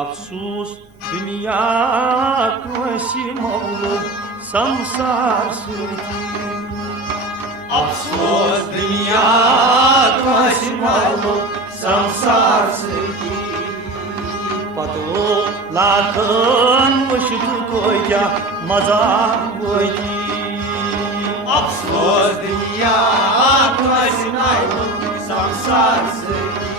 अफसोस दुनिया कोसी मौलो संसार सुधी अफसोस दुनिया कोसी मौलो संसार सुधी पतो लाखन मुश्किल को क्या मजा होती अफसोस दुनिया कोसी मौलो संसार सुधी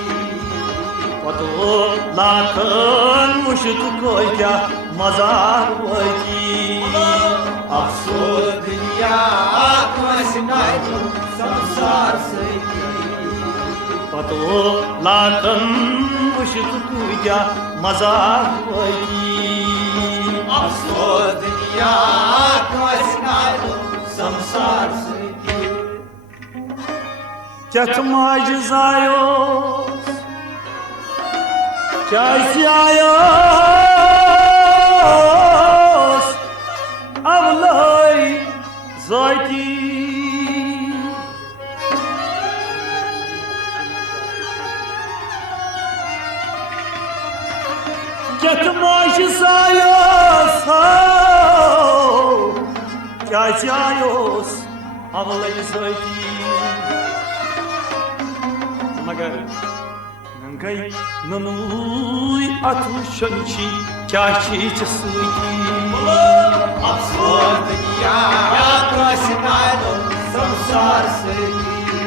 पतो लाखन मुश्किल को क्या मजार होती अफसोस दुनिया कोसी मौलो संसार सुधी पतो लाखन मुश्किल को क्या मजार होती अफसोस दुनिया कोसी मौलो संसार सुधी क्या समाज जायो Kasiayos avlay zayki Ketmayisayos Kasiayos avlay zayki Magar Gay nanui atuşançi kâşi çısıki Afsor dünya yaklaşınaylo samsar sıki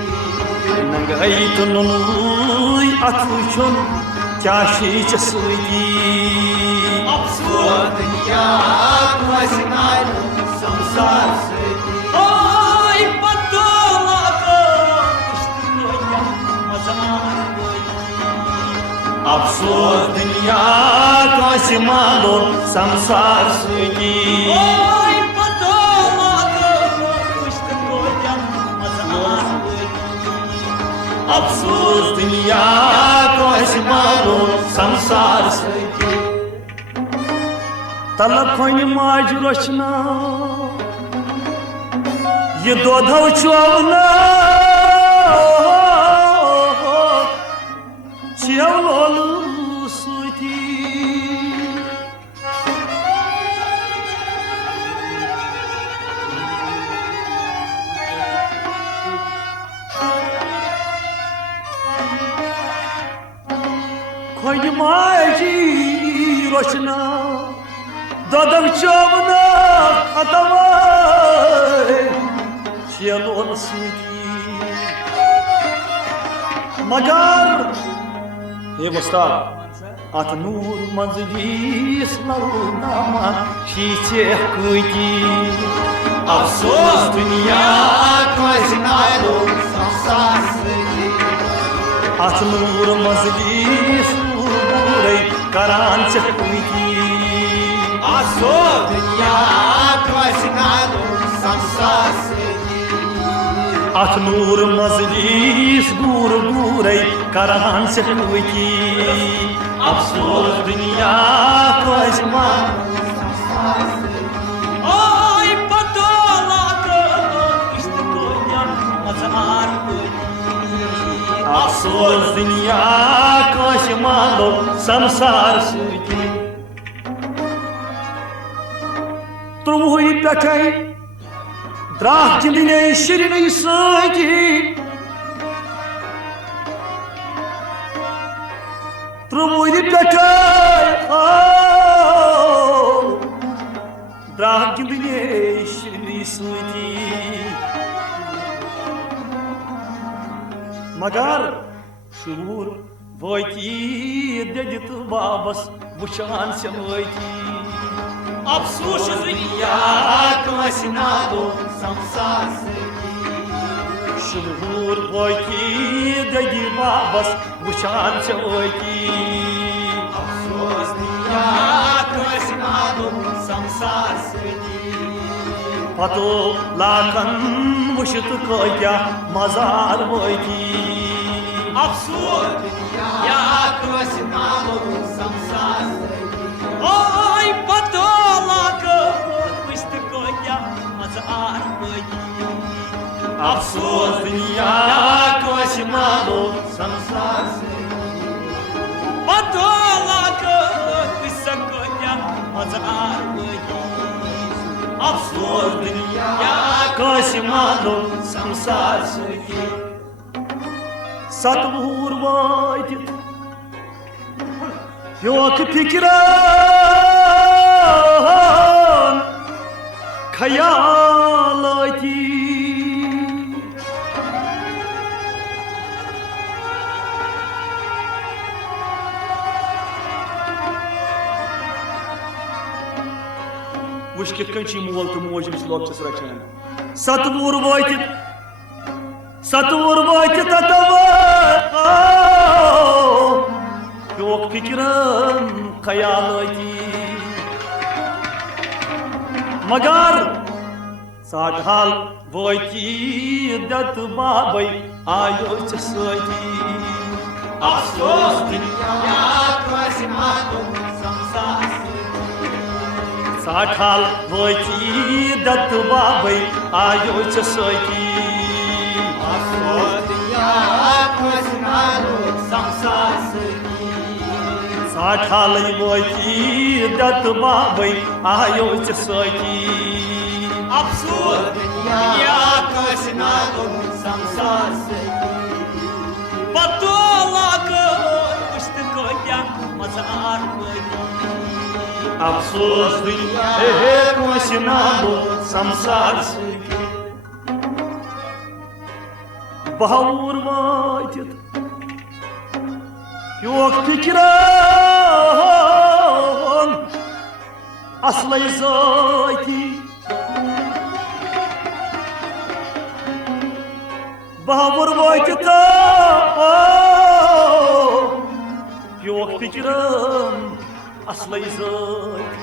Gay nanui atuşan kâşi çısıki Afsor dünya yaklaşınaylo samsar sıki Ay patolaka İşte mazan अफसोस दुनिया कोसी मौलो संसार सुधी ओय पतो मातो कुश्त को क्या मजार अफसोस दुनिया कोसी मौलो संसार सुधी तलब खोन माज रोशना ये दोधो चोवना Çevlolu suti Koydu maji roşna Dadam çavna atavay Çevlolu suti Magar ये मुस्ताद अत नूर मंजलीस लरुनामा शीचे कुकी अफसोस दुनिया कोसी मौलो संसार सुधी अत नूर मंजलीस बुरे करान कुकी अफसोस दुनिया कोसी मौलो संसार सुधी अत नूर मंजलीस बुरे करान से कुकी अफसोस दुनिया कोसी मौलो संसार सुधी ओय पतो लाखो इश्क को क्या मजार होती अफसोस दुनिया कोसी मौलो संसार सुधी त्रुहुई पेठै द्राह जिंदने शिरने सगी Trumuri peçay Drag gibine şirin suiti Magar şuur voyti dedit babas Vuşan sen voyti Afsus dünya kosi maulo samsar suiti Subur boyti degi babas Vuşan çavaki Afsos diya kasmadu samsar sedi Pato lakan vuşut koya mazar boyti Afsos diya kasmadu samsar sedi Ay pato lakan vuşut koya mazar boyti Afsos dünya koşmalı samsar sedi Pato lakan vuşut koya mazar boyti Afsos dünya koşmalı samsar söki Satvur vaydı Yok fikran Kayalati Wush kit kan mol to moj mis lokchas rachan Satvur vaydı tatawa Yok fikran kayalati Magar Sadhal voyti dat babay ayo çasoti Afsos diya kasmadu samsar sedi Sadhal voyti dat babay ayo çasoti Afsos diya kasmadu samsar sedi Sadhal voyti dat babay ayo çasoti Afsos diya kasmadu samsar sedi Patolakın uçtu koya mazar boyti Afsos dünya koşinalı samsar söki Bahur vaydı Yok fikran Aslay zayti Bahur vaydı ta Yok fikran Aslay zayti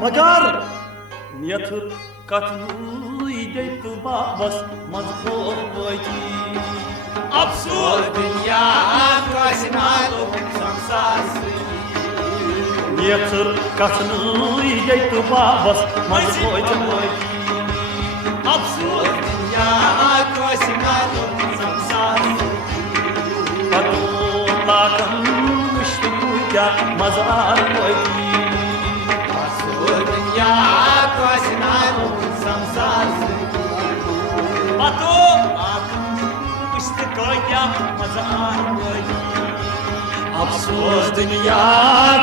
Magar Niyatır katlı ideytü babas Mazhor vaydı Afsos diya kasmadu samsar sedi Niyatır katlı ideytü babas Mazhor vaydı Afsos diya kasmadu samsar sedi Patolakan uçtu koya mazar boyti Afsos diya kasmadu samsar sedi Patolakan uçtu koya mazar boyti Afsos dünya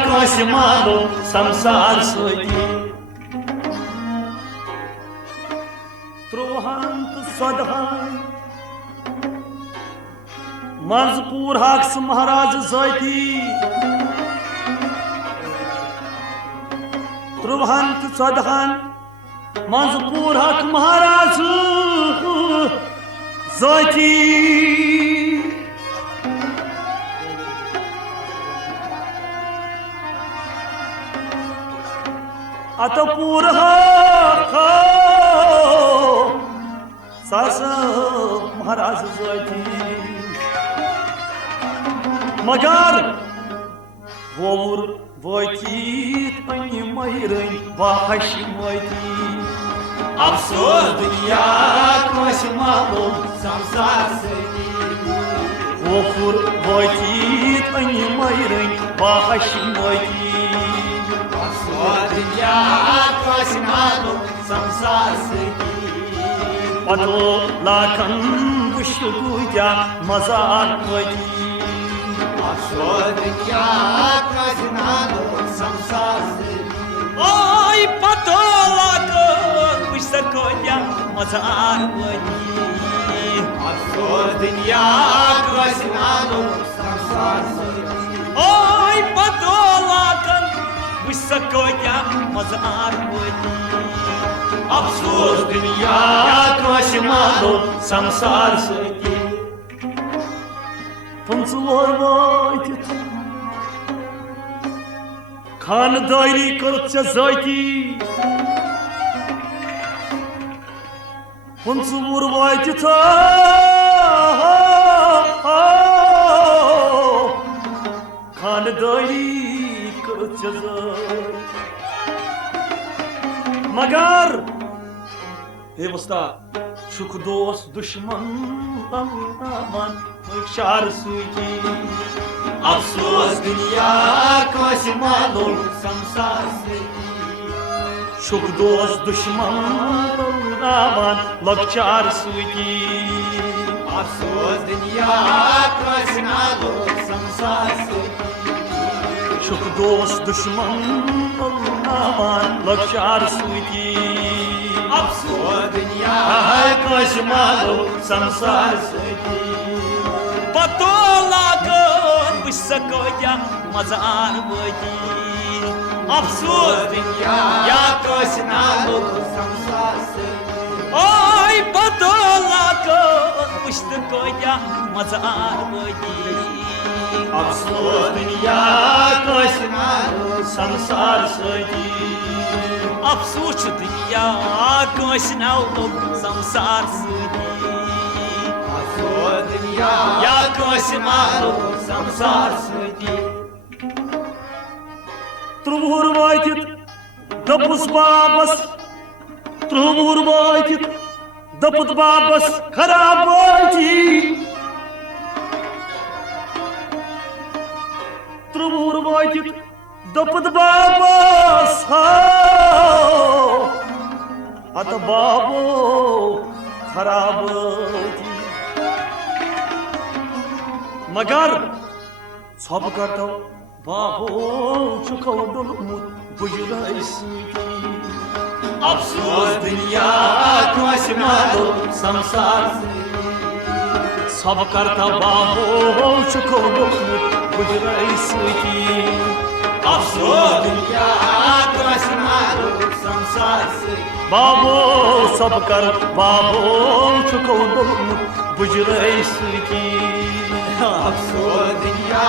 koşmalı samsar söyti Trohant sadhay Manzpur Haks Maharaj Zayti Trubhant Sadhan Manzpur Hak Maharaj Zayti Atapur Hak Sasa Maharaj Zayti Magar Vomur voytit ani mayray Vahashim voyti Afsos diya kasmadu samsar sedi Vofur voytit ani mayray Vahashim voyti Afsos diya kasmadu samsar sedi Pato lakan vuştu koya mazar voyti Afsos diya kasmadu samsar sedi Ay patolakan vuştu koya mazar voyti Afsos diya kasmadu samsar sedi Ay patolakan vuştu koya mazar voyti Afsos Dünya koş आलो संसार सती पंचवर वायत खानदारी करत जायती पंचवर वायत खानदारी करत मगर हे वस्ता सुख दोस्त दुश्मन शार सुई अफसोस दुनिया काश मालो संसार सती सुख दोस्त दुश्मन लक्चार सुई अफसोस दुनिया काश मालो संसार सती सुख दोस्त दुश्मन लक्चार सुई अफसोस दुनिया काश मालो संसार सती पतो लागन बस सकोया मजार वती अफसोस दुनिया या काश मालो संसार सती ओय पतो लागन बस सकोया मजार वती अफसोस दुनिया काश मालो संसार सजी अफसोस दुनिया काश नालो संसार सती अफसोस दुनिया या काश मालो संसार सती त्रुवुर वायत दपुस बाबस त्रुवुर वायत दपुत बाबस खराब वायती त्रुवुर वायत दपुत बाबस अत बाबो खराब वायती मगर सब करता बाबो चुकौदल मुत बुझराइसी अफसोस दुनिया काश मालो संसार सब करता बाबो चुकौदल मुत बुझराइसी अफसोस दुनिया काश मालो संसार बाबो सब कर बाबो चुकौदल मुत बुझराइसी अफसोस दुनिया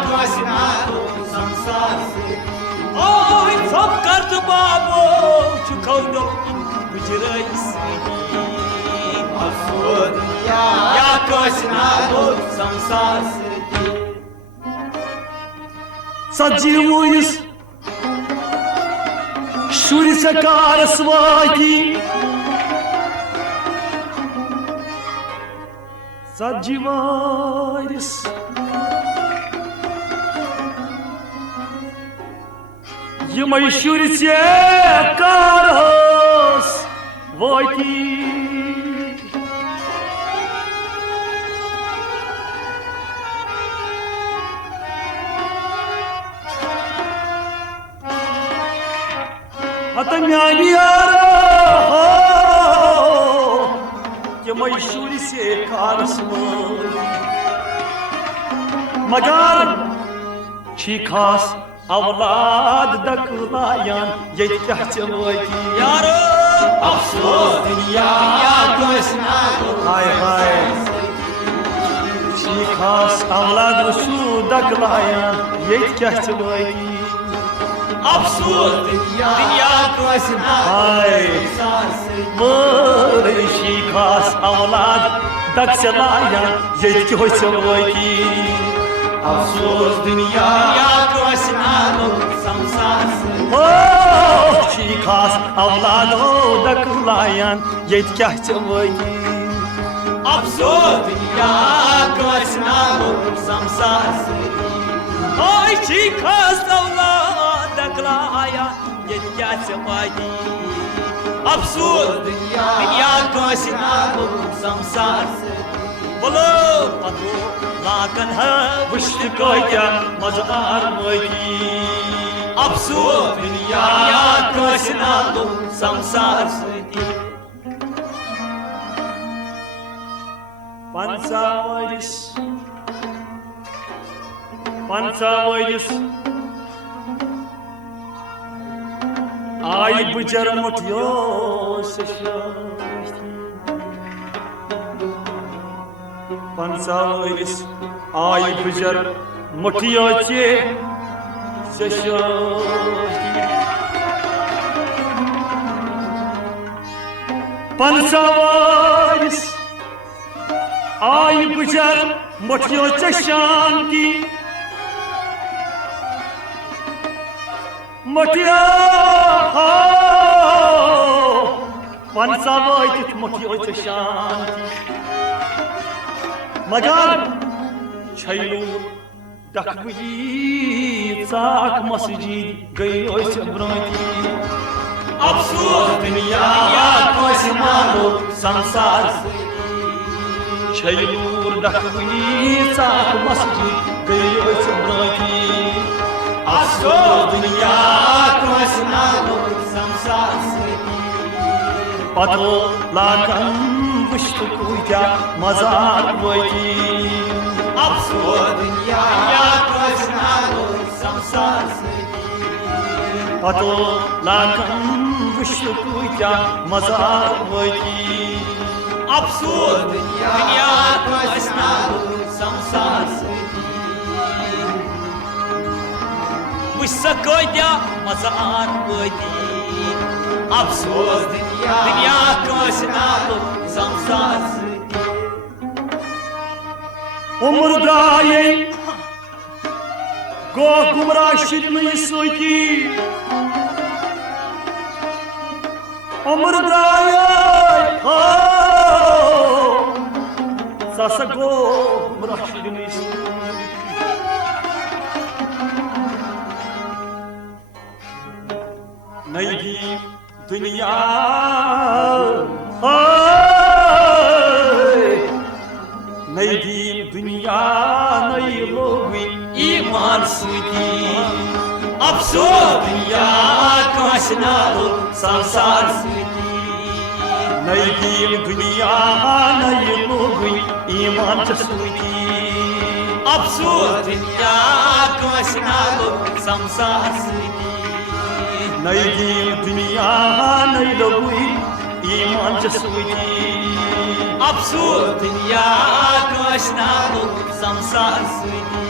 काश मालो संसार ओय सब करत बाबो चुकौदो बुझराइसी अफसोस दुनिया काश मालो संसार सजीवुस शुरि सकार स्वागी सजीवारिस यमय शुरि सकारस वागी मैशूरी से कारस मगर छी खास औलाद दकलायान ये क्या चलोगी यारो अफसोस दुनिया काश मालो हाय हाय छी खास औलाद शू दकलायान ये क्या चलोगी अफसोस दुनिया काश हाय मर्शी खास औलाद दक चलाया ये क्यों चलोगी अफसोस दुनिया काश मालो संसार छी खास औलादो दकलायान ये क्या चलोगी अफसोस दुनिया काश मालो संसार ओय छी खास औलाद दकलाया ये क्या चलोगी अफसोस दुनिया काश मालो संसार बोलो पतो लागन है वुश्त कोया मजार मोगी अफसोस दुनिया काश नालो संसार पंचावरिस आई बुजर मुठियो पंसावरिस आई गुजर मुठियो चे पंसावरिस आई गुजर मुठियो चे शांति मुठिया पंसावरिस मुठियो चे शांति मगर छैलू डकबी साख मस्जिद गई ओस ब्रोती अफसोस दुनिया कोस मानो संसार छैलू डकबी साख मस्जिद गई ओस ब्रोती अफसोस दुनिया कोस मानो संसार पतो लाखन विष्णु पूजा मजार वही अफसोस दुनिया कोस मानो संसार पतो लाखन विष्णु पूजा मजार वही अफसोस दुनिया कोस मानो संसार मुझसे मजार वही अफसोस दुनिया कोस मानो संसार उम्र द्राये गो गुमराह शिरमई सोती उम्र द्राये सस गो गुमराह शिरमई नई दुनिया नई दुनिया नई लोग ईमान सुधी अफसोस दुनिया कोस नालो संसार सुधी नई दुनिया नई लोग ईमान सुधी अफसोस दुनिया कोस नालो संसार सुधी नई दुनिया नई लोग ईमान सुधी अफसोस दुनिया कोस नालो संसार सुधी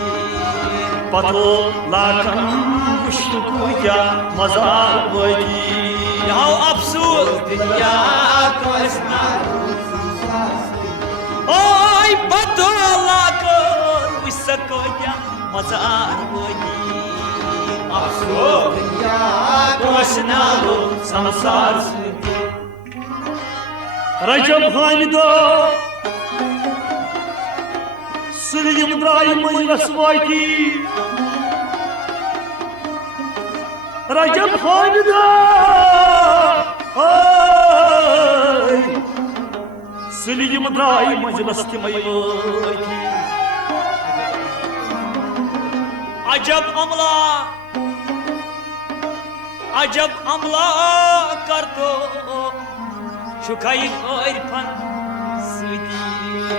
पतो लाखन विष्णु पूजा मजार वही यहाँ अफसोस दुनिया कोस मानो ओय पतो लाखन विष्णु मजार वही अफसोस दुनिया कोस मानो संसार रजब हामिदो सुलिम द्राई मजलस वाकी रजब हामिदो सुलिम द्राई मजलस की मयवाकी अजब अमला कर दो शुकाई और फन सुधी